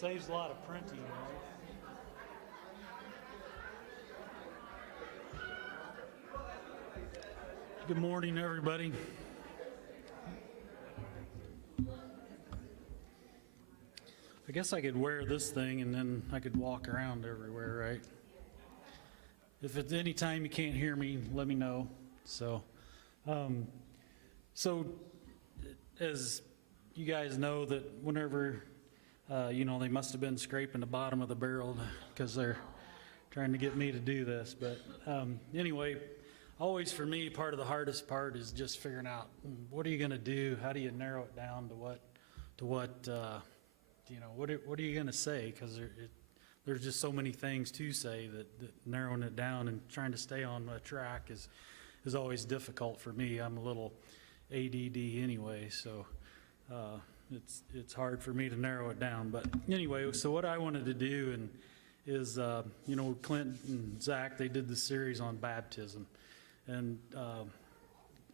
Saves a lot of printing, right? Good morning, everybody. I guess I could wear this thing and then I could walk around everywhere, right? If at any time you can't hear me, let me know. So as you guys know, that whenever they must have been scraping the bottom of the barrel because they're trying to get me to do this. But anyway, always for me, part of the hardest part is just figuring out what are you going to do? How do you narrow it down to what are you going to say? Because there's just so many things to say that narrowing it down and trying to stay on a track is always difficult for me. I'm a little ADD anyway, so it's hard for me to narrow it down. But anyway, so what I wanted to do is Clint and Zach, they did the series on baptism, and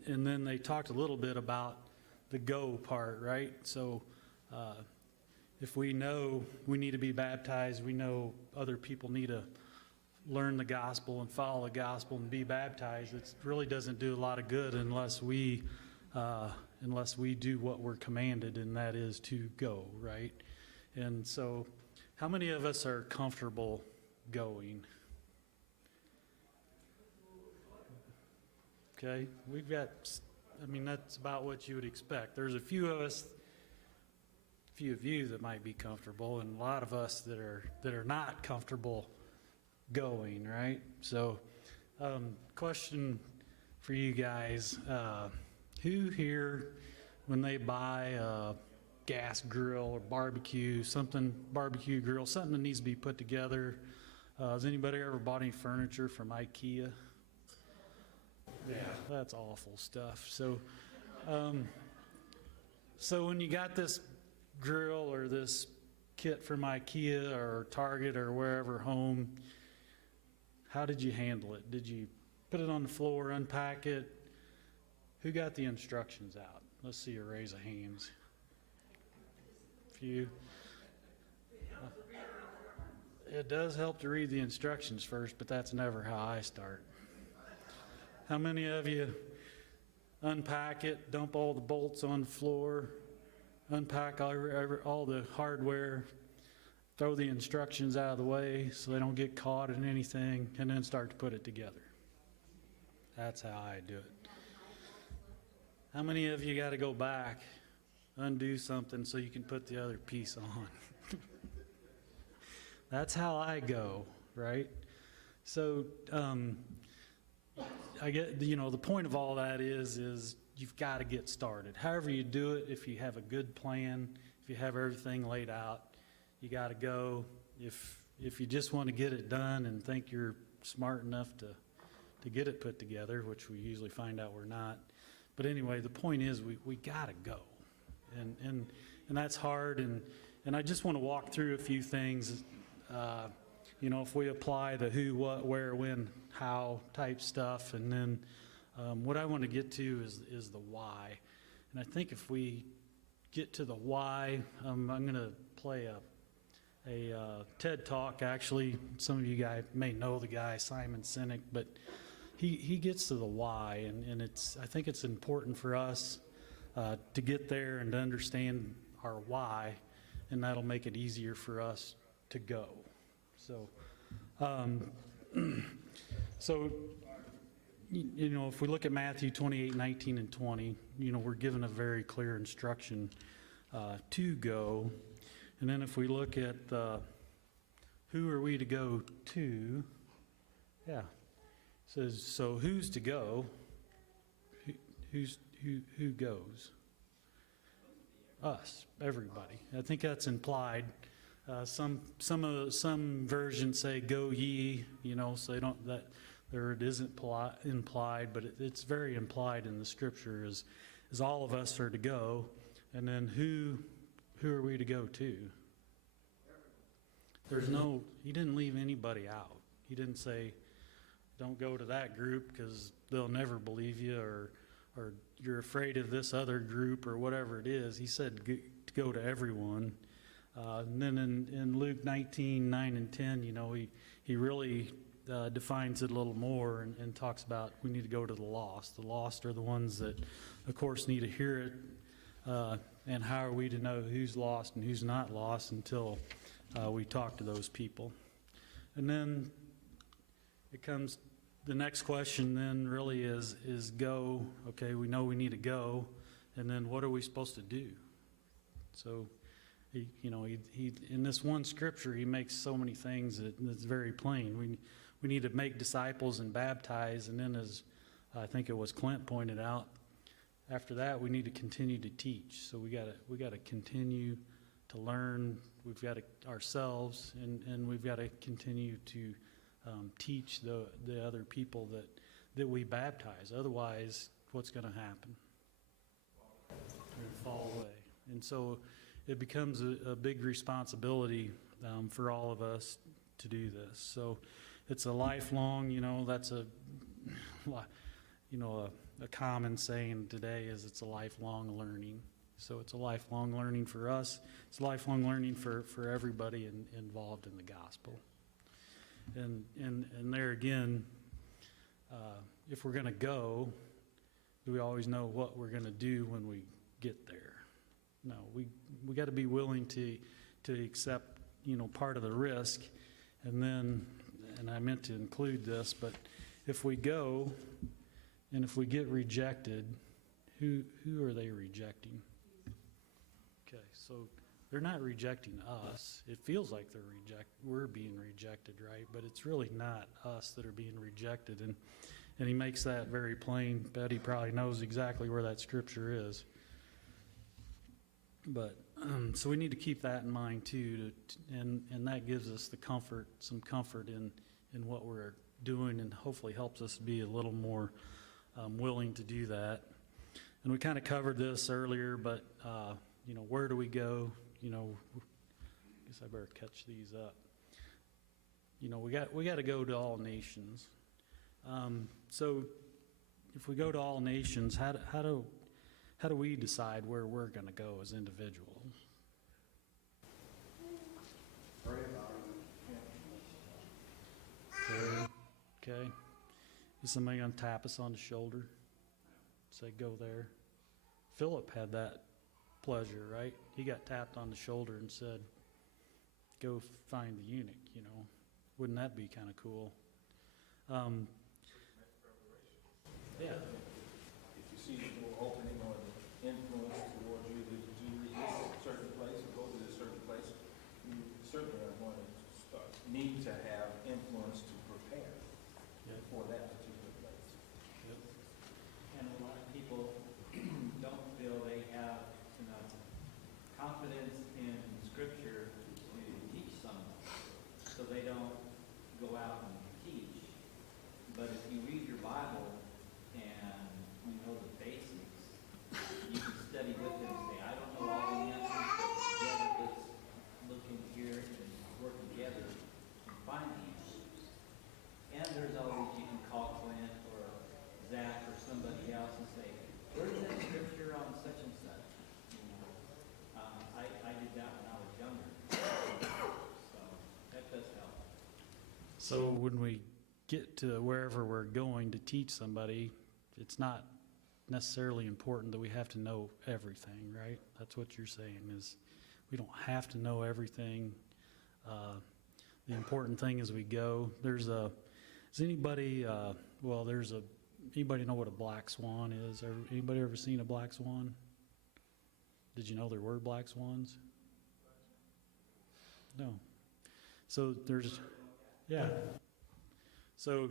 then they talked a little bit about the go part, right? So if we know we need to be baptized, we know other people need to learn the gospel and follow the gospel and be baptized. It really doesn't do a lot of good unless we do what we're commanded, and that is to go, right? And so how many of us are comfortable going? Okay, that's about what you would expect. There's a few of you that might be comfortable, and a lot of us that are not comfortable going, right? So question for you guys, who here, when they buy a gas grill or barbecue grill, something that needs to be put together, has anybody ever bought any furniture from IKEA? Yeah, that's awful stuff. So when you got this grill or this kit from IKEA or Target or wherever home, how did you handle it? Did you put it on the floor, unpack it? Who got the instructions out? Let's see a raise of hands. A few. It does help to read the instructions first, but that's never how I start. How many of you unpack it, dump all the bolts on the floor, unpack all the hardware, throw the instructions out of the way so they don't get caught in anything, and then start to put it together? That's how I do it. How many of you got to go back, undo something so you can put the other piece on? That's how I go, right? So I get, the point of all that is you've got to get started. However you do it, if you have a good plan, if you have everything laid out, you got to go. If you just want to get it done and think you're smart enough to get it put together, which we usually find out we're not. But anyway, the point is we got to go. And that's hard. And I just want to walk through a few things. If we apply the who, what, where, when, how type stuff, and then what I want to get to is the why. And I think if we get to the why, I'm going to play a TED Talk. Actually, some of you guys may know the guy, Simon Sinek, but he gets to the why, and I think it's important for us to get there and to understand our why, and that'll make it easier for us to go. So, if we look at Matthew 28, 19, and 20, we're given a very clear instruction to go. And then if we look at who are we to go to, it says, so who's to go? Who goes? Us, everybody. I think that's implied. Some versions say go ye, so they don't, that there it isn't implied, but it's very implied in the scripture is all of us are to go. And then who are we to go to? He didn't leave anybody out. He didn't say, don't go to that group because they'll never believe you, or you're afraid of this other group, or whatever it is. He said to go to everyone. And then in Luke 19:9 and 10, he really defines it a little more and talks about we need to go to the lost. The lost are the ones that, of course, need to hear it. And how are we to know who's lost and who's not lost until we talk to those people? And then it comes, the next question then really is go. Okay, we know we need to go. And then what are we supposed to do? So, he in this one scripture, he makes so many things that's very plain. We need to make disciples and baptize, and then as I think it was Clint pointed out, after that we need to continue to teach. So we got to continue to learn. We've got to ourselves, and we've got to continue to teach the other people that we baptize. Otherwise, what's going to happen? They're going to fall away. And so it becomes a big responsibility for all of us to do this. So it's a lifelong, that's a common saying today is it's a lifelong learning. So it's a lifelong learning for us. It's a lifelong learning for everybody involved in the gospel. And there again, if we're going to go, do we always know what we're going to do when we get there? No, we got to be willing to accept, part of the risk. And I meant to include this, but if we go and if we get rejected, who are they rejecting? Okay, so they're not rejecting us. It feels like we're being rejected, right? But it's really not us that are being rejected. And he makes that very plain. Betty probably knows exactly where that scripture is. But so we need to keep that in mind too, and that gives us some comfort in what we're doing, and hopefully helps us be a little more willing to do that. And we kind of covered this earlier, but where do we go? I guess I better catch these up. We got to go to all nations. So if we go to all nations, how do we decide where we're going to go as individuals? Pray about it. Okay. Is somebody going to tap us on the shoulder? Say, go there. Philip had that pleasure, right? He got tapped on the shoulder and said, go find the eunuch, Wouldn't that be kind of cool? Yeah. If you see people opening or influence towards you to do this certain place or go to this certain place, you certainly are going to need to have influence to prepare for that particular place. Yep. And a lot of people don't feel they have enough confidence in Scripture to teach someone, so they don't go out and teach. But if you read your Bible and you know the basics, you can study with them and say, I don't know all the answers, but together let's look in here and work together and find the answers. And there's always, you can call Clint or Zach or somebody else and say, where's that scripture on such and such? I did that when I was younger. So that does help. So when we get to wherever we're going to teach somebody, it's not necessarily important that we have to know everything, right? That's what you're saying, is we don't have to know everything. The important thing is we go. Does anybody know what a black swan is? Anybody ever seen a black swan? Did you know there were black swans? No. So yeah. So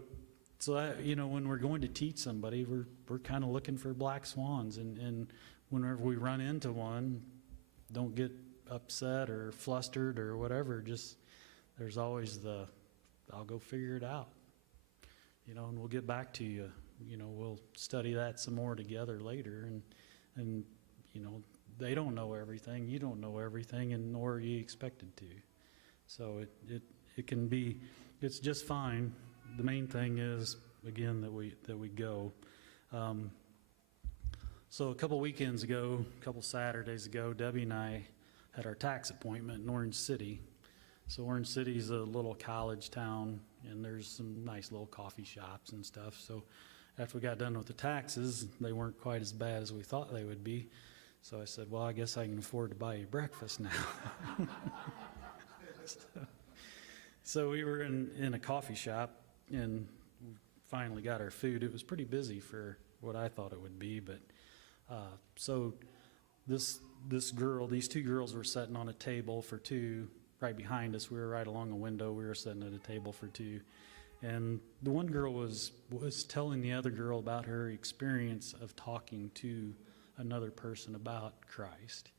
when we're going to teach somebody, we're kind of looking for black swans, and whenever we run into one, don't get upset or flustered or whatever. Just there's always I'll go figure it out, and we'll get back to you. We'll study that some more together later, and they don't know everything, you don't know everything, and nor are you expected to. So it can be, it's just fine. The main thing is, again, that we go. So a couple Saturdays ago, Debbie and I had our tax appointment in Orange City. So Orange City's a little college town, and there's some nice little coffee shops and stuff. So after we got done with the taxes, they weren't quite as bad as we thought they would be. So I said, well, I guess I can afford to buy you breakfast now. So we were in a coffee shop, and we finally got our food. It was pretty busy for what I thought it would be, but so this girl, these two girls were sitting on a table for two right behind us. We were right along a window. We were sitting at a table for two. And the one girl was telling the other girl about her experience of talking to another person about Christ.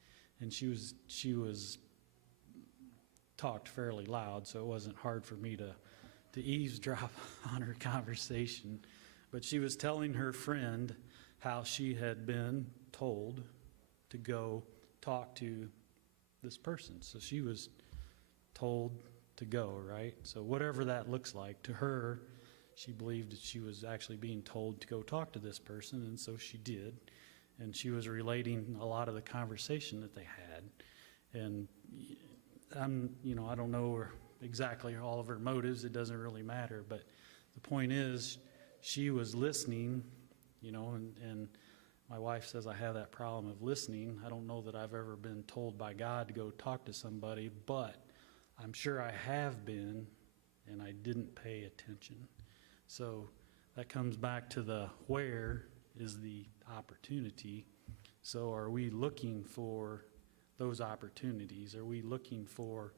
And she was talked fairly loud, so it wasn't hard for me to eavesdrop on her conversation. But she was telling her friend how she had been told to go talk to this person. So she was told to go, right? So whatever that looks like, to her, she believed that she was actually being told to go talk to this person, and so she did. And she was relating a lot of the conversation that they had. And I don't know exactly all of her motives. It doesn't really matter. But the point is, she was listening, and my wife says I have that problem of listening. I don't know that I've ever been told by God to go talk to somebody, but I'm sure I have been, and I didn't pay attention. So that comes back to the where is the opportunity. So are we looking for those opportunities? Are we looking for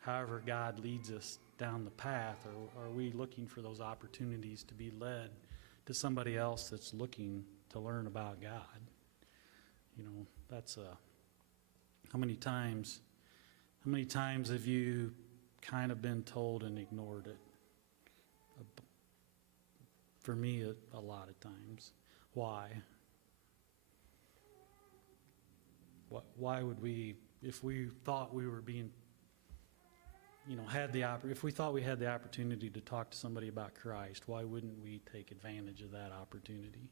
however God leads us down the path, or are we looking for those opportunities to be led to somebody else that's looking to learn about God? That's how many times have you kind of been told and ignored it? For me, a lot of times. Why? Why would we, if we thought we were being, if we thought we had the opportunity to talk to somebody about Christ, why wouldn't we take advantage of that opportunity?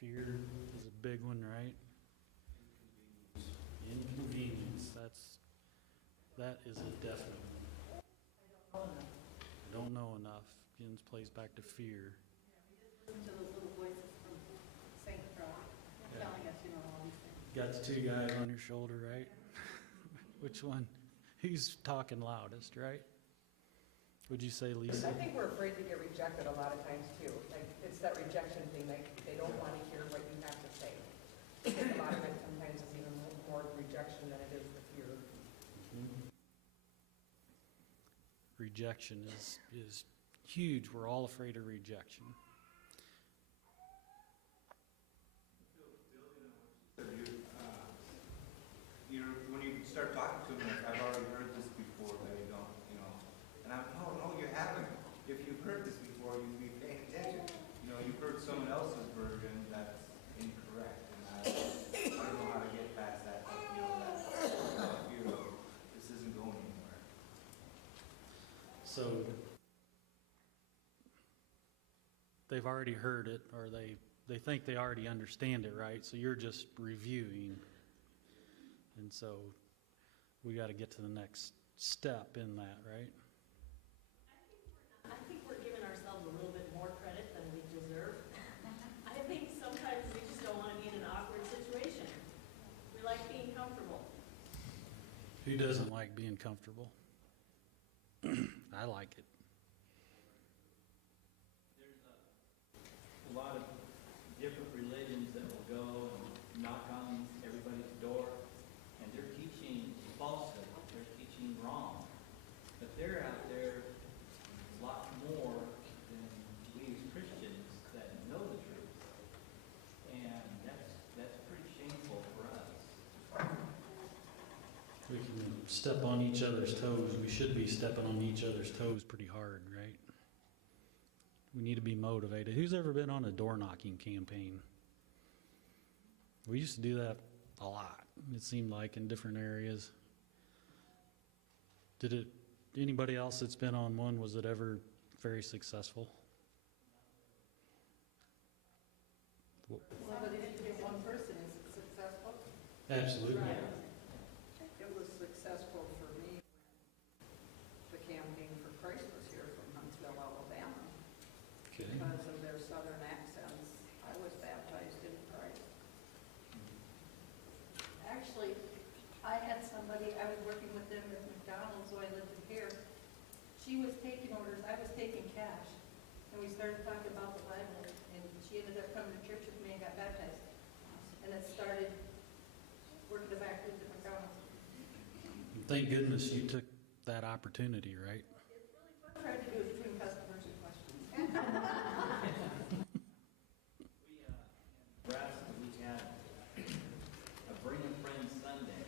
Fear is a big one, right? Inconvenience. That is a definite one. I don't know enough. Again, plays back to fear. Listen to those little voices from St. Croix telling us, all these things. Got the two guys on your shoulder, right? Which one? Who's talking loudest, right? Would you say, Lisa? I think we're afraid to get rejected a lot of times too. Like, it's that rejection thing, like they don't want to hear what you have to say. I think a lot of it sometimes is even more rejection than it is the fear. Mhm. Rejection is huge. We're all afraid of rejection. When you start talking to them, like, I've already heard this before, that you don't, and I'm, no, you haven't. If you've heard this before, you'd be paying attention. You've heard someone else's version that's incorrect, and I don't know how to get past that, that fear of this isn't going anywhere. So they've already heard it, or they think they already understand it, right? So you're just reviewing. And so we got to get to the next step in that, right? I think we're giving ourselves a little bit more credit than we deserve. I think sometimes we just don't want to be in an awkward situation. We like being comfortable. Who doesn't like being comfortable? I like it. There's a lot of different religions that will go and knock on everybody's door, and they're teaching falsehood, they're teaching wrong. But they're out there a lot more than we as Christians that know the truth. And that's pretty shameful for us. We can step on each other's toes. We should be stepping on each other's toes pretty hard, right? We need to be motivated. Who's ever been on a door knocking campaign? We used to do that a lot, it seemed like, in different areas. Anybody else that's been on one, was it ever very successful? Somebody to get one person, is it successful? Absolutely. It was successful for me when the campaign for Christ was here from Huntsville, Alabama. Okay. Because of their southern accents, I was baptized in Christ. Actually, I had somebody, I was working with them at McDonald's, so I lived in here. She was taking orders, I was taking cash. And we started talking about the Bible, and she ended up coming to church with me and got baptized. And it started working the back with the McDonald's. Thank goodness you took that opportunity, right? It's really fun trying to do it between customers and questions. We, in Nebraska, we had a Bring a Friend Sunday,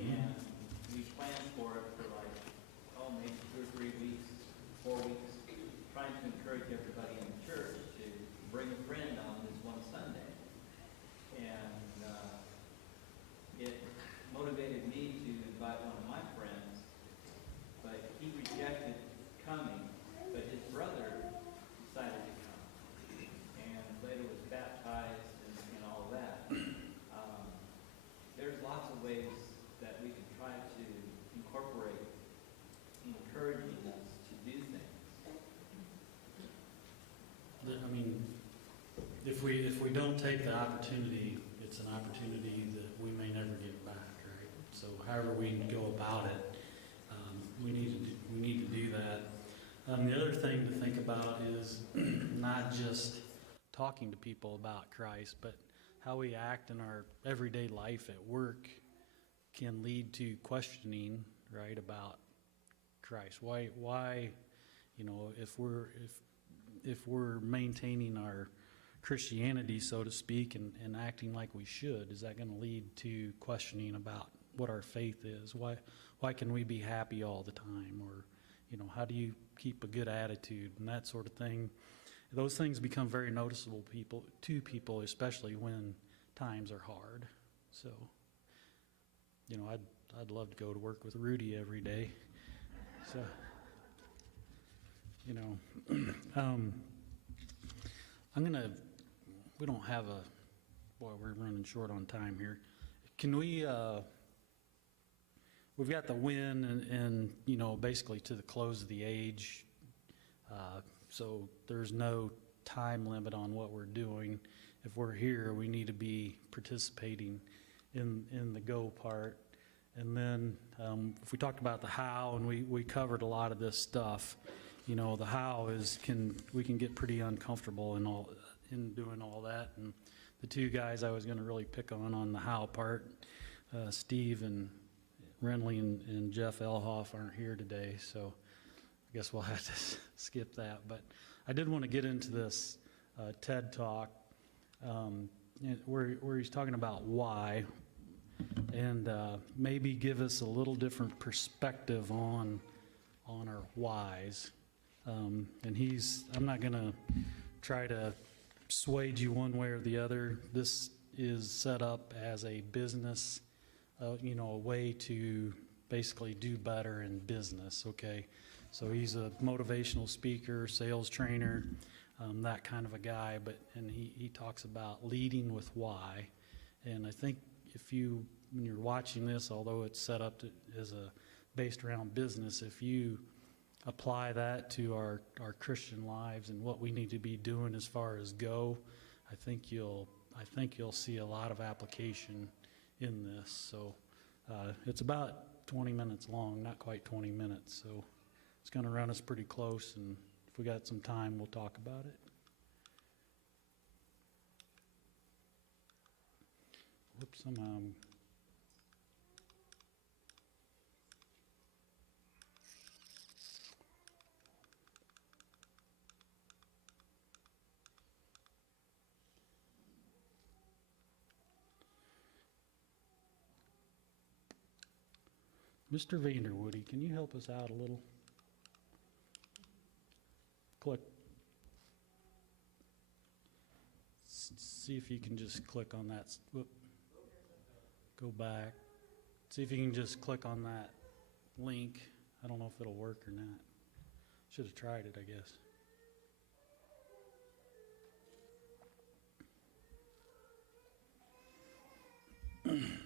and we planned for it for like, maybe 2 or 3 weeks, 4 weeks, trying to encourage everybody in the church to bring a friend on this one Sunday. And it motivated me to invite one of my friends, but he rejected coming, but his brother decided to come, and later was baptized and all that. There's lots of ways that we can try to incorporate encouraging us to do things. I mean, if we don't take the opportunity, it's an opportunity that we may never get back, right? So however we can go about it, we need to do that. The other thing to think about is not just talking to people about Christ, but how we act in our everyday life at work can lead to questioning, right, about Christ. Why, if we're maintaining our Christianity, so to speak, and acting like we should, is that going to lead to questioning about what our faith is? Why can we be happy all the time? Or, how do you keep a good attitude and that sort of thing? Those things become very noticeable to people, especially when times are hard. So, I'd love to go to work with Rudy every day. So, we don't have we're running short on time here. Can we, we've got the win and basically to the close of the age. So there's no time limit on what we're doing. If we're here, we need to be participating in the go part. And then if we talked about the how, and we covered a lot of this stuff, the how is we can get pretty uncomfortable in doing all that. And the two guys I was going to really pick on the how part, Steve and Renly and Jeff Elhoff aren't here today, so I guess we'll have to skip that. But I did want to get into this TED Talk where he's talking about why, and maybe give us a little different perspective on our whys. And I'm not going to try to sway you one way or the other. This is set up as a business, a way to basically do better in business, okay? So he's a motivational speaker, sales trainer, that kind of a guy, and he talks about leading with why. And I think when you're watching this, although it's set up based around business, if you apply that to our Christian lives and what we need to be doing as far as go, I think you'll see a lot of application in this. So it's about 20 minutes long, not quite 20 minutes. So it's going to run us pretty close, and if we got some time, we'll talk about it. Whoops, Mr. Vanderwoody, can you help us out a little? Click. See if you can just click on that. Whoop. Go back. See if you can just click on that link. I don't know if it'll work or not. Should have tried it, I guess.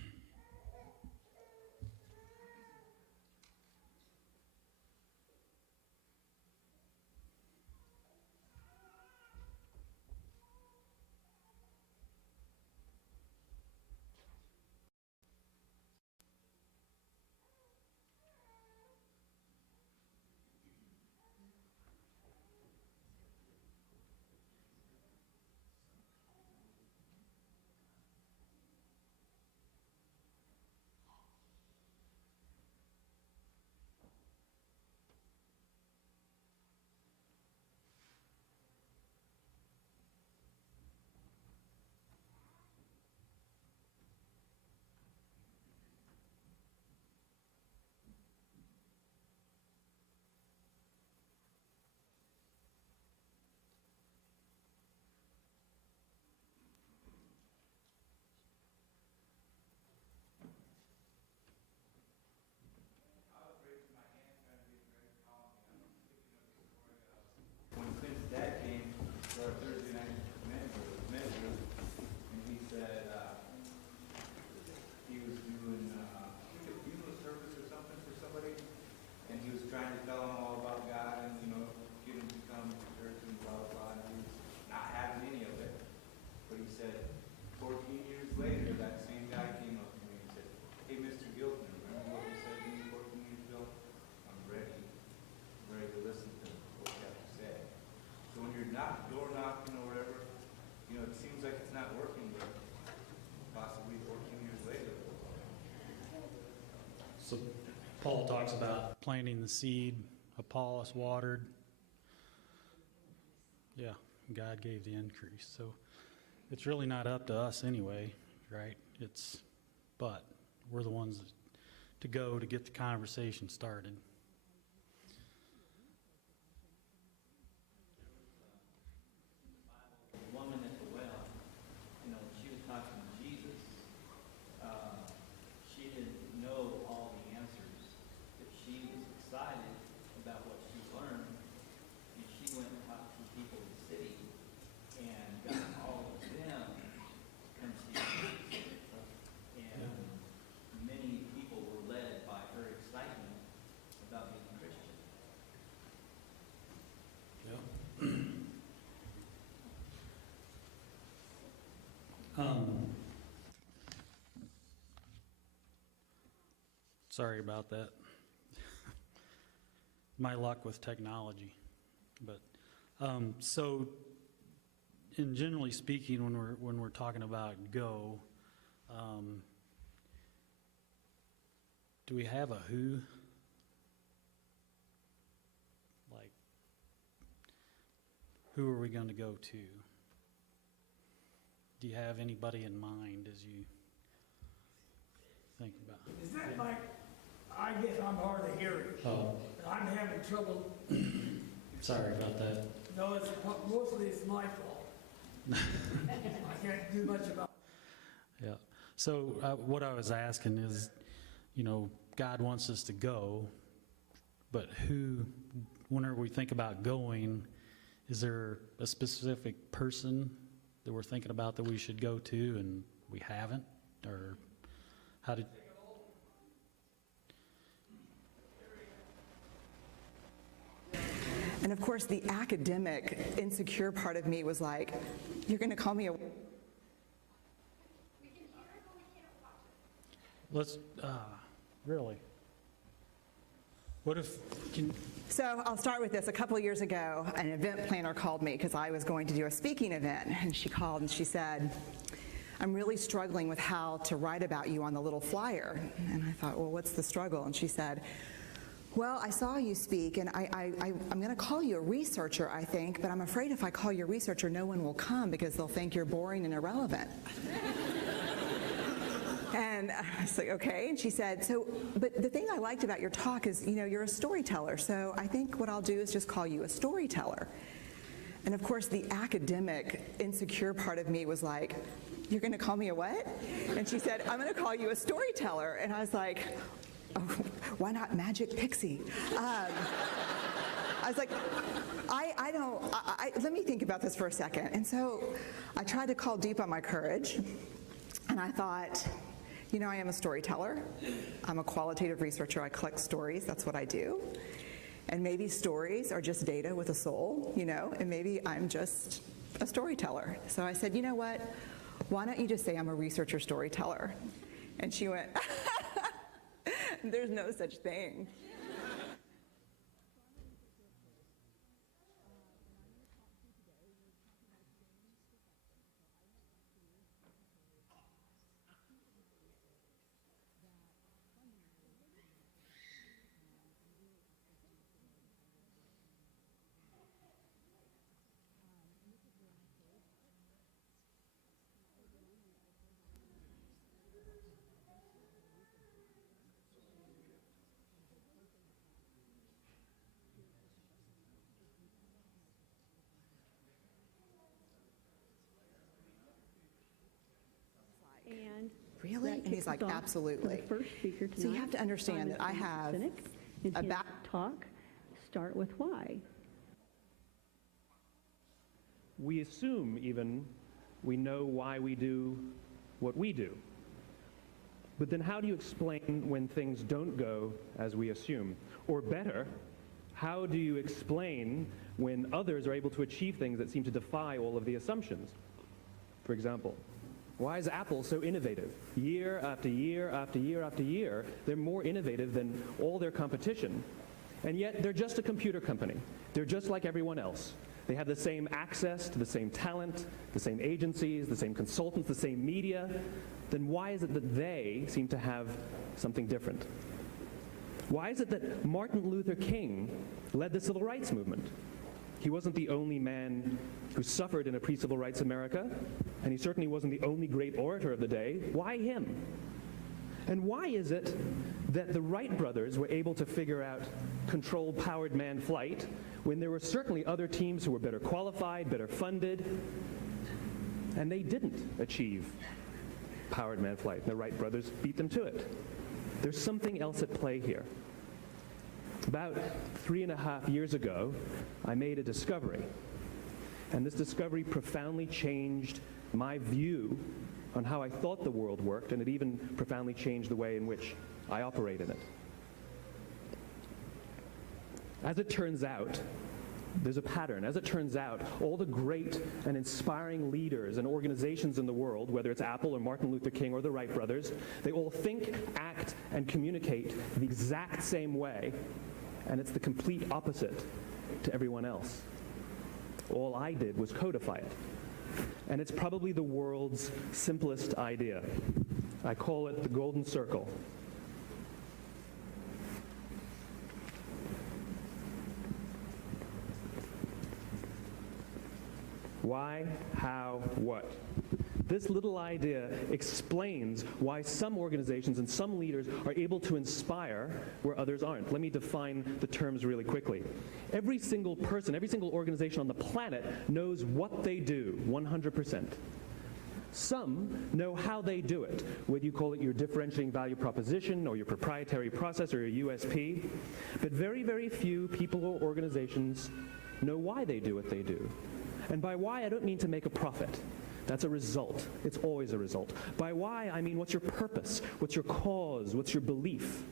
So Paul talks about planting the seed, Apollos watered. Yeah, God gave the increase. So it's really not up to us anyway, right? But we're the ones to go to get the conversation started. The woman at the well, you know, when she was talking to Jesus, she didn't know all the answers, but she was excited about what she learned, and she went and talked to people in the city and got all of them to come see Jesus. And many people were led by her excitement about being a Christian. Yeah. Sorry about that. My luck with technology. But so, in generally speaking, when we're talking about go, do we have a who? Like, who are we going to go to? Do you have anybody in mind as you think about it? Is that like, I guess I'm hard of hearing. Oh, I'm having trouble. sorry about that. No, mostly it's my fault. I can't do much about it. Yeah. So what I was asking is, you know, God wants us to go, but who, whenever we think about going, is there a specific person that we're thinking about that we should go to and we haven't? Or how did... And of course, the academic, insecure part of me was like, you're going to call me a... Let's, really? What if, So I'll start with this. A couple of years ago, an event planner called me because I was going to do a speaking event. And she called and she said, I'm really struggling with how to write about you on the little flyer. And I thought, well, what's the struggle? And she said, well, I saw you speak, and I'm going to call you a researcher, I think, but I'm afraid if I call you a researcher, no one will come because they'll think you're boring and irrelevant. And I was like, okay. And she said, but the thing I liked about your talk is, you know, you're a storyteller, so I think what I'll do is just call you a storyteller. And of course, the academic, insecure part of me was like, you're going to call me a what? And she said, I'm going to call you a storyteller. And I was like, oh, why not Magic Pixie? I was like, let me think about this for a second. And so I tried to call deep on my courage, and I thought, you know, I am a storyteller. I'm a qualitative researcher. I collect stories. That's what I do. And maybe stories are just data with a soul, you know, and maybe I'm just a storyteller. So I said, you know what? Why don't you just say I'm a researcher storyteller? And she went, there's no such thing. And Really? that And he's kicks like, us off absolutely. for the first speaker tonight. So you have to understand that I have Cynic, and a his back- talk start with why. We assume even we know why we do what we do. But then how do you explain when things don't go as we assume? Or better, how do you explain when others are able to achieve things that seem to defy all of the assumptions? For example, why is Apple so innovative? Year after year after year after year, they're more innovative than all their competition. And yet they're just a computer company. They're just like everyone else. They have the same access to the same talent, the same agencies, the same consultants, the same media. Then why is it that they seem to have something different? Why is it that Martin Luther King led the civil rights movement? He wasn't the only man who suffered in a pre-civil rights America, and he certainly wasn't the only great orator of the day. Why him? And why is it that the Wright brothers were able to figure out controlled powered manned flight when there were certainly other teams who were better qualified, better funded, and they didn't achieve powered manned flight, and the Wright brothers beat them to it? There's something else at play here. About 3.5 years ago, I made a discovery, and this discovery profoundly changed my view on how I thought the world worked, and it even profoundly changed the way in which I operate in it. As it turns out, there's a pattern. As it turns out, all the great and inspiring leaders and organizations in the world, whether it's Apple or Martin Luther King or the Wright brothers, they all think, act, and communicate the exact same way, and it's the complete opposite to everyone else. All I did was codify it. And it's probably the world's simplest idea. I call it the golden circle. Why, how, what? This little idea explains why some organizations and some leaders are able to inspire where others aren't. Let me define the terms really quickly. Every single person, every single organization on the planet knows what they do, 100%. Some know how they do it, whether you call it your differentiating value proposition or your proprietary process or your USP. But very, very few people or organizations know why they do what they do. And by why, I don't mean to make a profit. That's a result. It's always a result. By why, I mean what's your purpose? What's your cause? What's your belief?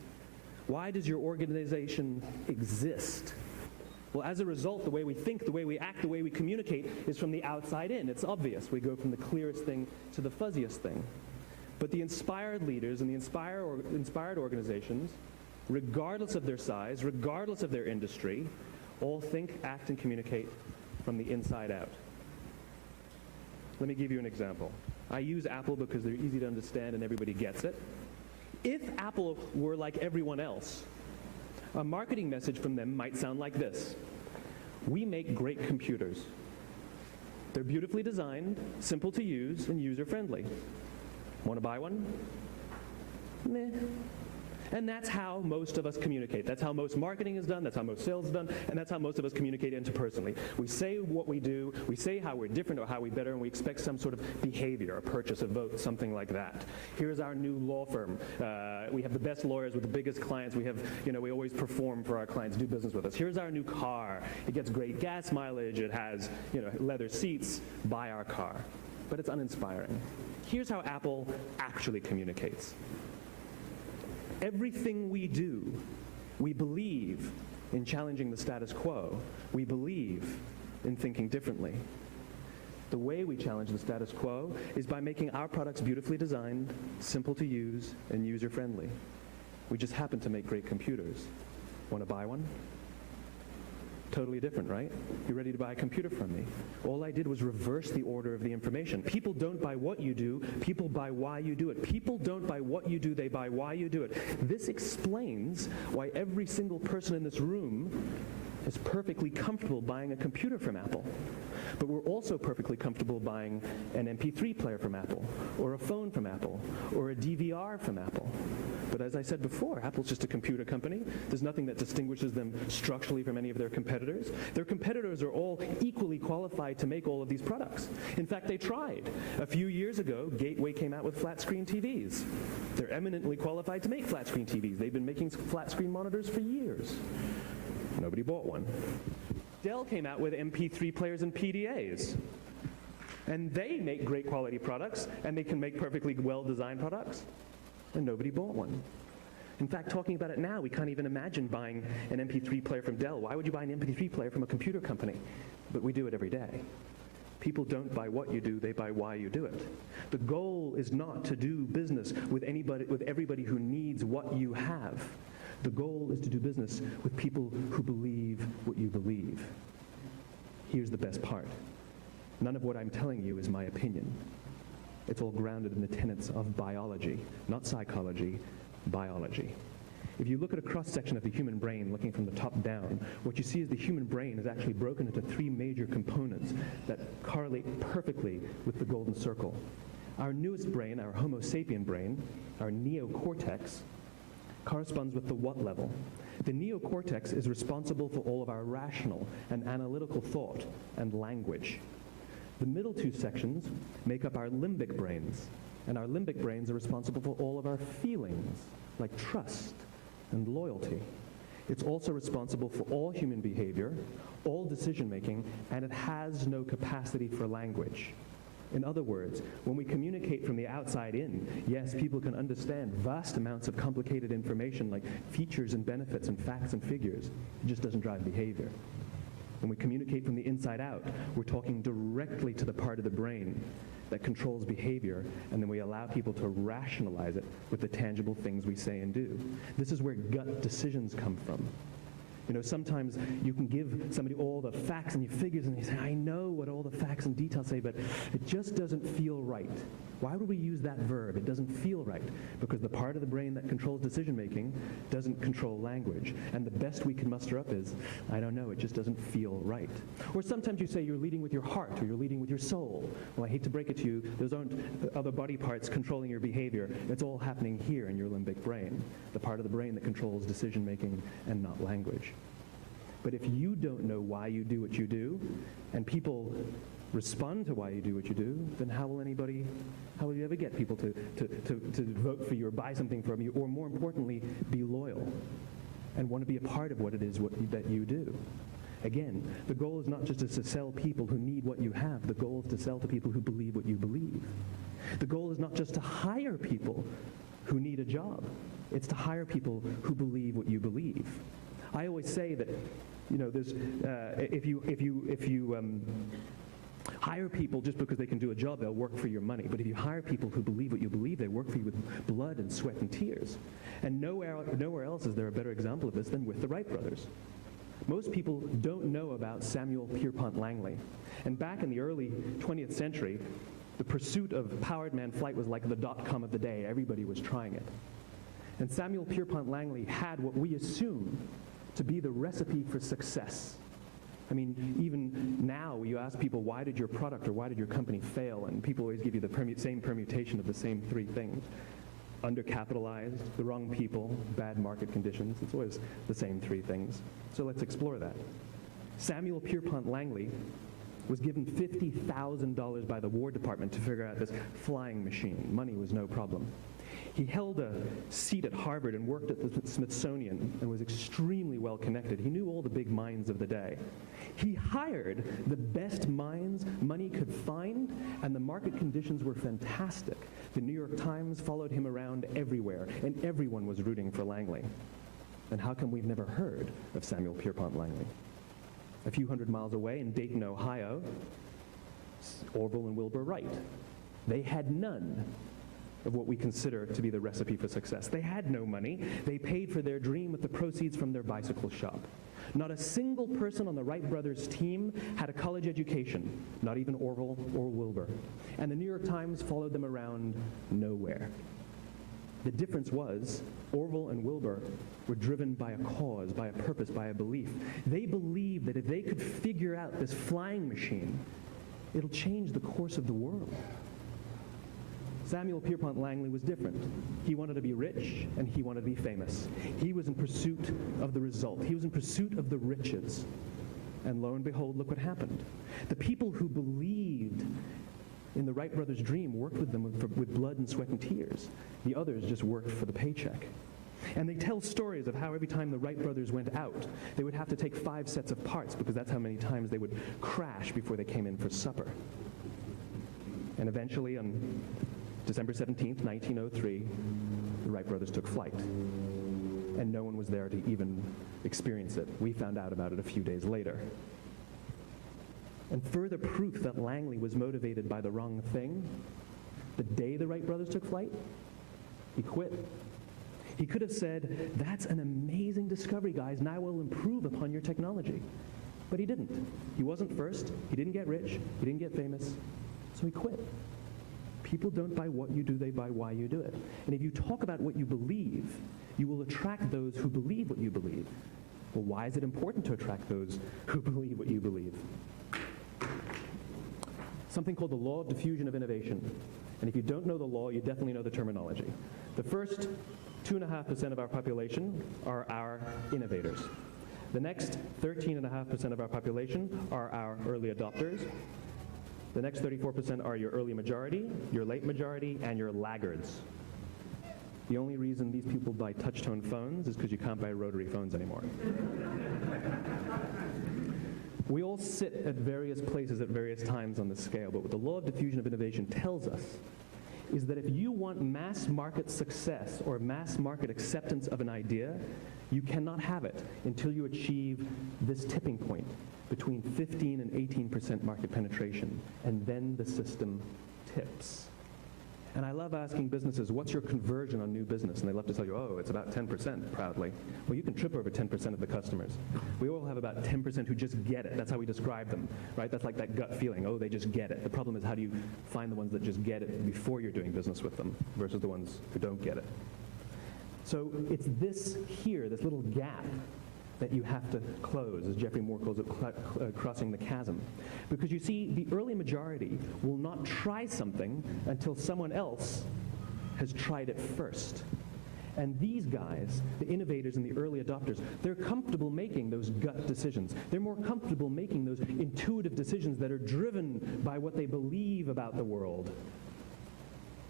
Why does your organization exist? Well, as a result, the way we think, the way we act, the way we communicate is from the outside in. It's obvious. We go from the clearest thing to the fuzziest thing. But the inspired leaders and the inspired organizations, regardless of their size, regardless of their industry, all think, act, and communicate from the inside out. Let me give you an example. I use Apple because they're easy to understand and everybody gets it. If Apple were like everyone else, a marketing message from them might sound like this. We make great computers. They're beautifully designed, simple to use, and user-friendly. Want to buy one? Meh. And that's how most of us communicate. That's how most marketing is done, that's how most sales is done, and that's how most of us communicate interpersonally. We say what we do, we say how we're different or how we're better, and we expect some sort of behavior, a purchase, a vote, something like that. Here's our new law firm. We have the best lawyers with the biggest clients. We have, we always perform for our clients, do business with us. Here's our new car. It gets great gas mileage. It has, leather seats. Buy our car. But it's uninspiring. Here's how Apple actually communicates. Everything we do, we believe in challenging the status quo. We believe in thinking differently. The way we challenge the status quo is by making our products beautifully designed, simple to use, and user-friendly. We just happen to make great computers. Want to buy one? Totally different, right? You're ready to buy a computer from me. All I did was reverse the order of the information. People don't buy what you do, people buy why you do it. People don't buy what you do, they buy why you do it. This explains why every single person in this room is perfectly comfortable buying a computer from Apple. But we're also perfectly comfortable buying an MP3 player from Apple, or a phone from Apple, or a DVR from Apple. But as I said before, Apple's just a computer company. There's nothing that distinguishes them structurally from any of their competitors. Their competitors are all equally qualified to make all of these products. In fact, they tried. A few years ago, Gateway came out with flat-screen TVs. They're eminently qualified to make flat-screen TVs. They've been making flat-screen monitors for years. Nobody bought one. Dell came out with MP3 players and PDAs. And they make great quality products, and they can make perfectly well-designed products, and nobody bought one. In fact, talking about it now, we can't even imagine buying an MP3 player from Dell. Why would you buy an MP3 player from a computer company? But we do it every day. People don't buy what you do, they buy why you do it. The goal is not to do business with everybody who needs what you have. The goal is to do business with people who believe what you believe. Here's the best part. None of what I'm telling you is my opinion. It's all grounded in the tenets of biology, not psychology, biology. If you look at a cross-section of the human brain, looking from the top down, what you see is the human brain is actually broken into 3 major components that correlate perfectly with the golden circle. Our newest brain, our Homo sapien brain, our neocortex, corresponds with the what level. The neocortex is responsible for all of our rational and analytical thought and language. The middle 2 sections make up our limbic brains, and our limbic brains are responsible for all of our feelings, like trust and loyalty. It's also responsible for all human behavior, all decision-making, and it has no capacity for language. In other words, when we communicate from the outside in, yes, people can understand vast amounts of complicated information like features and benefits and facts and figures. It just doesn't drive behavior. When we communicate from the inside out, we're talking directly to the part of the brain that controls behavior, and then we allow people to rationalize it with the tangible things we say and do. This is where gut decisions come from. You know, sometimes you can give somebody all the facts and figures, and they say, I know what all the facts and details say, but it just doesn't feel right. Why would we use that verb? It doesn't feel right. Because the part of the brain that controls decision-making doesn't control language. And the best we can muster up is, I don't know, it just doesn't feel right. Or sometimes you say you're leading with your heart, or you're leading with your soul. Well, I hate to break it to you, those aren't other body parts controlling your behavior. It's all happening here in your limbic brain, the part of the brain that controls decision-making and not language. But if you don't know why you do what you do, and people respond to why you do what you do, then how will you ever get people to vote for you or buy something from you, or more importantly, be loyal and want to be a part of what it is that you do? Again, the goal is not just to sell people who need what you have. The goal is to sell to people who believe what you believe. The goal is not just to hire people who need a job. It's to hire people who believe what you believe. I always say that, you know, there's, if you hire people just because they can do a job, they'll work for your money. But if you hire people who believe what you believe, they work for you with blood and sweat and tears. And nowhere else is there a better example of this than with the Wright brothers. Most people don't know about Samuel Pierpont Langley. And back in the early 20th century, the pursuit of powered man flight was like the dot-com of the day. Everybody was trying it. And Samuel Pierpont Langley had what we assume to be the recipe for success. I mean, even now you ask people, why did your product or why did your company fail? And people always give you the same permutation of the same 3 things. Undercapitalized, the wrong people, bad market conditions. It's always the same 3 things. So let's explore that. Samuel Pierpont Langley was given $50,000 by the War Department to figure out this flying machine. Money was no problem. He held a seat at Harvard and worked at the Smithsonian and was extremely well connected. He knew all the big minds of the day. He hired the best minds money could find, and the market conditions were fantastic. The New York Times followed him around everywhere, and everyone was rooting for Langley. And how come we've never heard of Samuel Pierpont Langley? A few hundred miles away in Dayton, Ohio, Orville and Wilbur Wright. They had none of what we consider to be the recipe for success. They had no money. They paid for their dream with the proceeds from their bicycle shop. Not a single person on the Wright brothers' team had a college education, not even Orville or Wilbur. And the New York Times followed them around nowhere. The difference was Orville and Wilbur were driven by a cause, by a purpose, by a belief. They believed that if they could figure out this flying machine, it'll change the course of the world. Samuel Pierpont Langley was different. He wanted to be rich, and he wanted to be famous. He was in pursuit of the result. He was in pursuit of the riches. And lo and behold, look what happened. The people who believed in the Wright brothers' dream worked with them with blood and sweat and tears. The others just worked for the paycheck. And they tell stories of how every time the Wright brothers went out, they would have to take 5 sets of parts because that's how many times they would crash before they came in for supper. And eventually, on December 17th, 1903, the Wright brothers took flight. And no one was there to even experience it. We found out about it a few days later. And further proof that Langley was motivated by the wrong thing, the day the Wright brothers took flight, he quit. He could have said, that's an amazing discovery, guys, and I will improve upon your technology. But he didn't. He wasn't first. He didn't get rich. He didn't get famous. So he quit. People don't buy what you do, they buy why you do it. And if you talk about what you believe, you will attract those who believe what you believe. Well, why is it important to attract those who believe what you believe? Something called the law of diffusion of innovation. And if you don't know the law, you definitely know the terminology. The first 2.5% of our population are our innovators. The next 13.5% of our population are our early adopters. The next 34% are your early majority, your late majority, and your laggards. The only reason these people buy touch-tone phones is because you can't buy rotary phones anymore. We all sit at various places at various times on the scale, but what the law of diffusion of innovation tells us is that if you want mass market success or mass market acceptance of an idea, you cannot have it until you achieve this tipping point between 15 and 18% market penetration, and then the system tips. And I love asking businesses, what's your conversion on new business? And they love to tell you, oh, it's about 10%, proudly. Well, you can trip over 10% of the customers. We all have about 10% who just get it. That's how we describe them, right? That's like that gut feeling, oh, they just get it. The problem is, how do you find the ones that just get it before you're doing business with them versus the ones who don't get it? So it's this here, this little gap, that you have to close, as Jeffrey Moore calls it, crossing the chasm. Because you see, the early majority will not try something until someone else has tried it first. And these guys, the innovators and the early adopters, they're comfortable making those gut decisions. They're more comfortable making those intuitive decisions that are driven by what they believe about the world,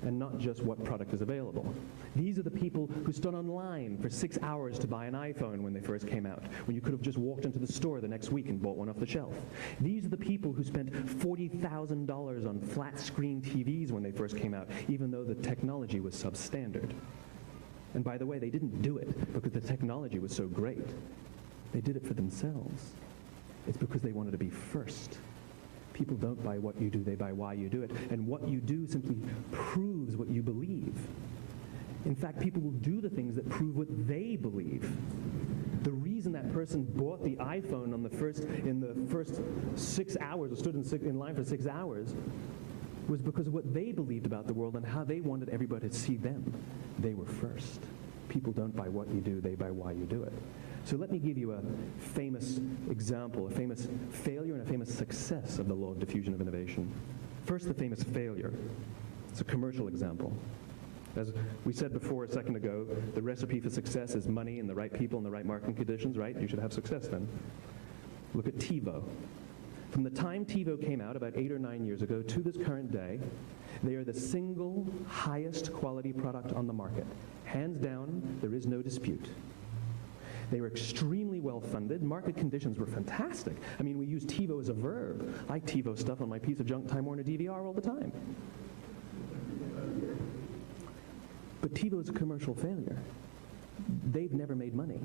and not just what product is available. These are the people who stood online for 6 hours to buy an iPhone when they first came out, when you could have just walked into the store the next week and bought one off the shelf. These are the people who spent $40,000 on flat-screen TVs when they first came out, even though the technology was substandard. And by the way, they didn't do it because the technology was so great. They did it for themselves. It's because they wanted to be first. People don't buy what you do, they buy why you do it. And what you do simply proves what you believe. In fact, people will do the things that prove what they believe. The reason that person bought the iPhone in the first 6 hours, or stood in line for 6 hours, was because of what they believed about the world and how they wanted everybody to see them. They were first. People don't buy what you do, they buy why you do it. So let me give you a famous example, a famous failure and a famous success of the law of diffusion of innovation. First, the famous failure. It's a commercial example. As we said before a second ago, the recipe for success is money and the right people and the right marketing conditions, right? You should have success then. Look at TiVo. From the time TiVo came out about 8 or 9 years ago to this current day, they are the single highest quality product on the market. Hands down, there is no dispute. They were extremely well funded. Market conditions were fantastic. I mean, we use TiVo as a verb. I like TiVo stuff on my piece of junk Time Warner DVR all the time. But TiVo is a commercial failure. They've never made money.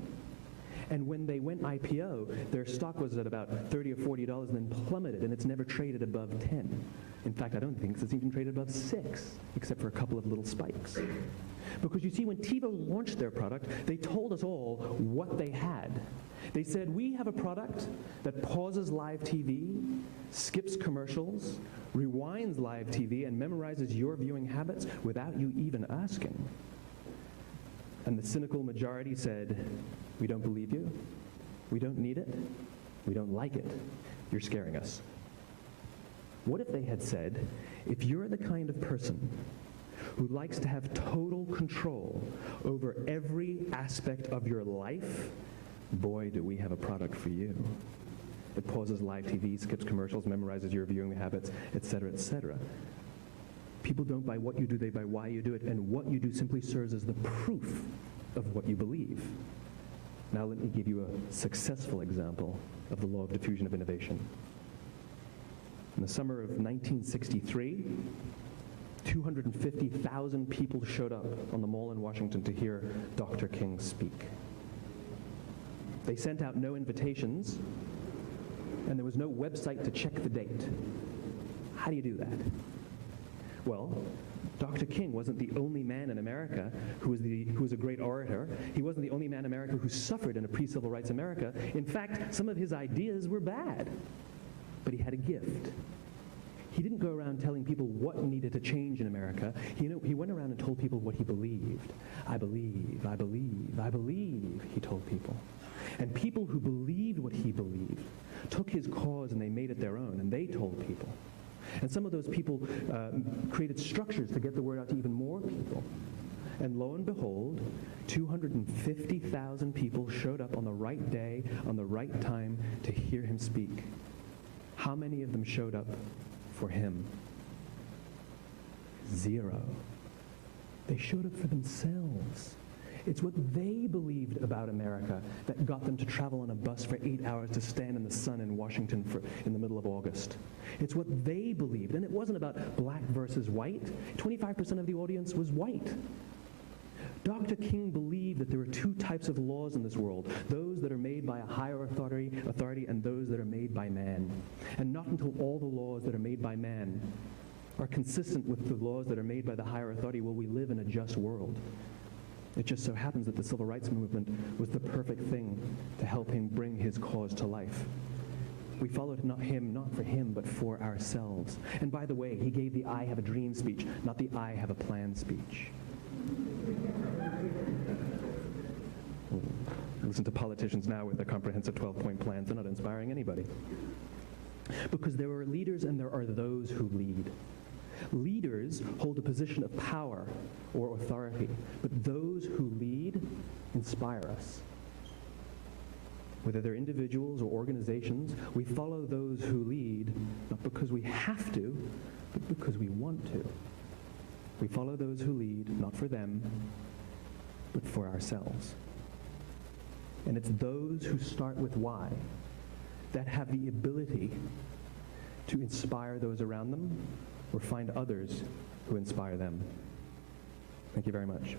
And when they went IPO, their stock was at about $30 or $40 and then plummeted, and it's never traded above 10. In fact, I don't think it's even traded above 6, except for a couple of little spikes. Because you see, when TiVo launched their product, they told us all what they had. They said, we have a product that pauses live TV, skips commercials, rewinds live TV, and memorizes your viewing habits without you even asking. And the cynical majority said, we don't believe you, we don't need it, we don't like it, you're scaring us. What if they had said, if you're the kind of person who likes to have total control over every aspect of your life, boy, do we have a product for you. It pauses live TV, skips commercials, memorizes your viewing habits, etc., etc. People don't buy what you do, they buy why you do it, and what you do simply serves as the proof of what you believe. Now let me give you a successful example of the law of diffusion of innovation. In the summer of 1963, 250,000 people showed up on the Mall in Washington to hear Dr. King speak. They sent out no invitations, and there was no website to check the date. How do you do that? Well, Dr. King wasn't the only man in America who was a great orator. He wasn't the only man in America who suffered in a pre-civil rights America. In fact, some of his ideas were bad, but he had a gift. He didn't go around telling people what needed to change in America. He went around and told people what he believed. I believe, I believe, I believe, he told people. And people who believed what he believed took his cause and they made it their own, and they told people. And some of those people created structures to get the word out to even more people. And lo and behold, 250,000 people showed up on the right day, on the right time to hear him speak. How many of them showed up for him? 0. They showed up for themselves. It's what they believed about America that got them to travel on a bus for 8 hours to stand in the sun in Washington in the middle of August. It's what they believed. And it wasn't about black versus white. 25% of the audience was white. Dr. King believed that there were 2 types of laws in this world, those that are made by a higher authority and those that are made by man. And not until all the laws that are made by man are consistent with the laws that are made by the higher authority will we live in a just world. It just so happens that the civil rights movement was the perfect thing to help him bring his cause to life. We followed not for him, but for ourselves. And by the way, he gave the I have a dream speech, not the I have a plan speech. Listen to politicians now with their comprehensive 12-point plans. They're not inspiring anybody. Because there are leaders and there are those who lead. Leaders hold a position of power or authority, but those who lead inspire us. Whether they're individuals or organizations, we follow those who lead, not because we have to, but because we want to. We follow those who lead, not for them, but for ourselves. And it's those who start with why that have the ability to inspire those around them or find others who inspire them. Thank you very much.